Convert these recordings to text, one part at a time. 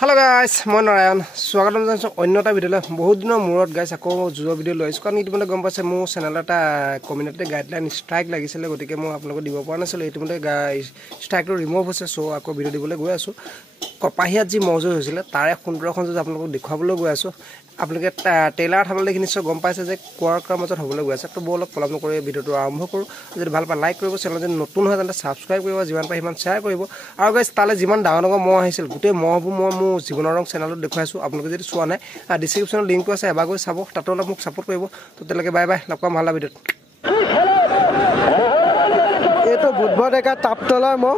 Hello guys, মই নাৰায়ণ স্বাগতম জনাইছো অন্যটা ভিডিঅ'লৈ বহুত দিনৰ মূৰত গাইছ আকৌ জুজৰ ভিডিঅ' লৈ আহিছোঁ কাৰণ ইতিমধ্যে গম পাইছে মোৰ চেনেলত এটা কমিউনিটি গাইডলাইন ষ্ট্ৰাইক লাগিছিলে গতিকে মই আপোনালোকক দিব পৰা নাছিলোঁ ইতিমধ্যে ষ্ট্ৰাইকটো ৰিমুভ হৈছে চ' আকৌ ভিডিঅ' দিবলৈ গৈ আছোঁ কপাহিয়াত যি মজুৰি হৈছিলে তাৰে সুন্দৰ এখন যদি আপোনালোকক দেখুৱাবলৈ গৈ আছোঁ আপোনালোকে ট্ৰেইলাৰ চাবলৈ দেখি নিশ্চয় গম পাইছে যে কোৱাৰ মাজত হ'বলৈ গৈ আছে তো ব'লক পলম নকৰি ভিডিঅ'টো আৰম্ভ কৰোঁ যদি ভাল পায় লাইক কৰিব চেনেল যদি নতুন হয় তেন্তে ছাবস্ক্ৰাইব কৰিব যিমান পাৰে সিমান শ্বেয়াৰ কৰিব আৰু গাইছ তালৈ যিমান ডাঙৰ ডাঙৰ মহ আহিছিল গোটেই মহবোৰ মই মোৰ জীৱনৰ ৰং চেনেলত দেখুৱাইছোঁ আপোনালোকে যদি চোৱা নাই ডিছক্ৰিপশ্যনত লিংকটো আছে এবাৰ গৈ চাব তাতো অলপ মোক ছাপোৰ্ট কৰিব তো তেওঁলোকে বাই বাই লগ পাম ভাল ভিডিঅ'ত এইটো বুধবাৰ ডেকা তাপতলাৰ মহ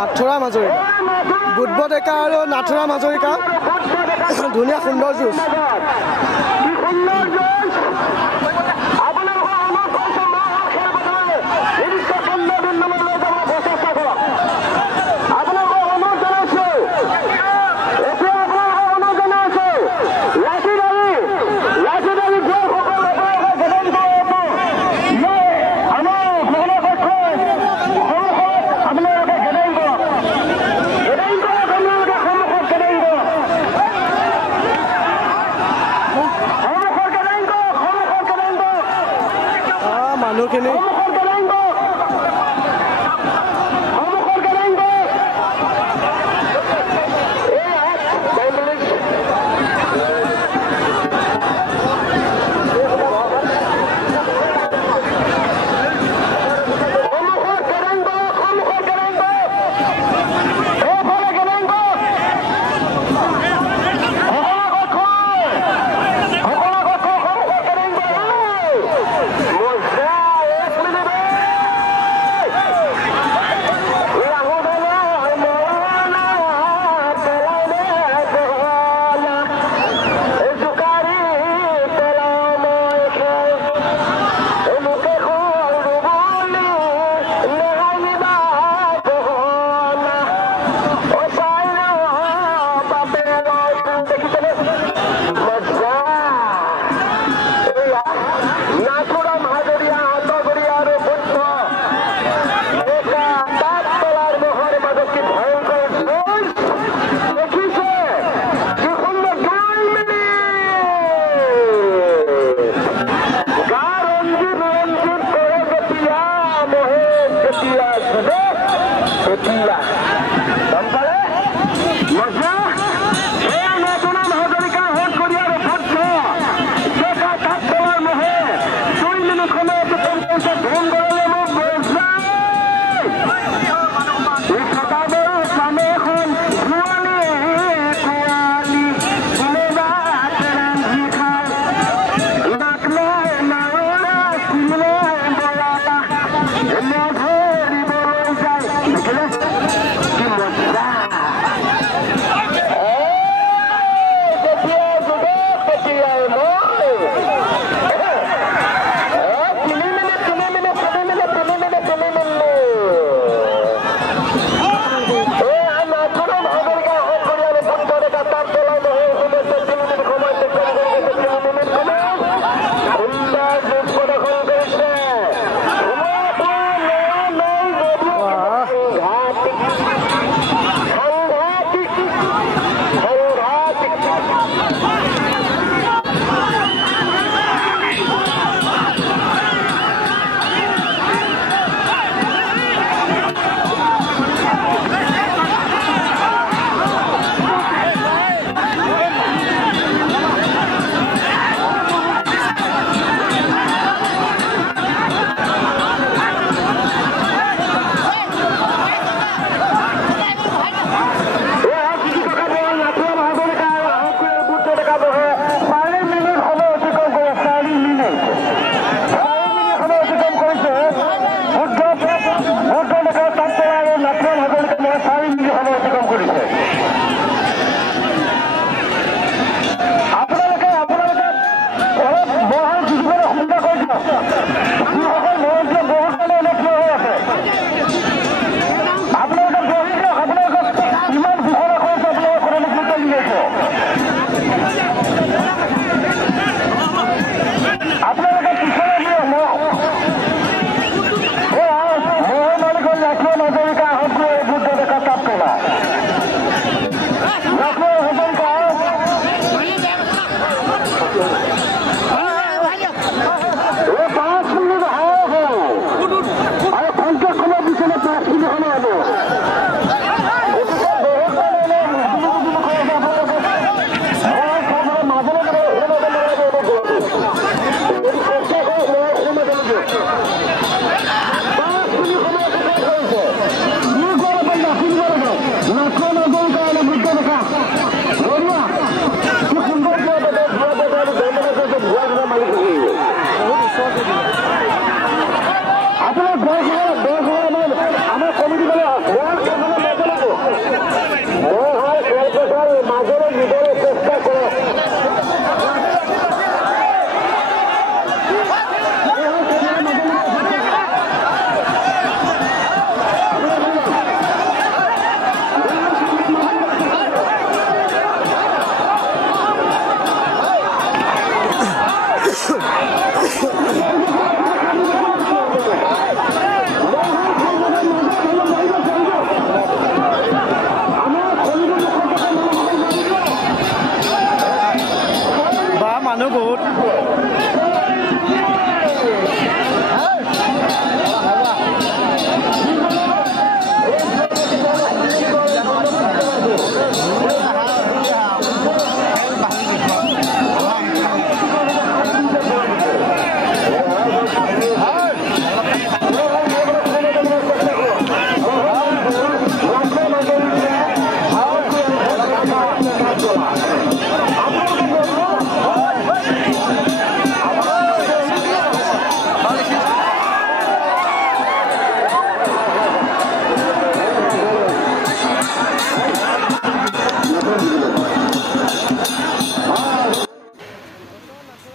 নাথুৰা মাজৰিকা বুধবাৰ ডেকা আৰু নাথুৰা মাজৰিকা ধুনীয়া সুন্দৰ যুঁজ মানুহখিনি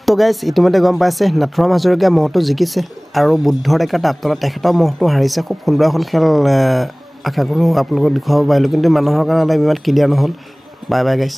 তো গাইজ ইতিমধ্যে গম পাইছে নাথুৰাম হাজৰিকা মহটো জিকিছে আৰু বুদ্ধ ডেকা তাপতলা তেখেতৰ মহটো হাৰিছে। খুব সুন্দৰ এখন খেল আশা কৰোঁ আপোনালোকক দেখুৱাব পাৰিলোঁ, কিন্তু মানুহৰ কাৰণে অলপ ইমান ক্লিয়াৰ নহ'ল। Bye bye guys.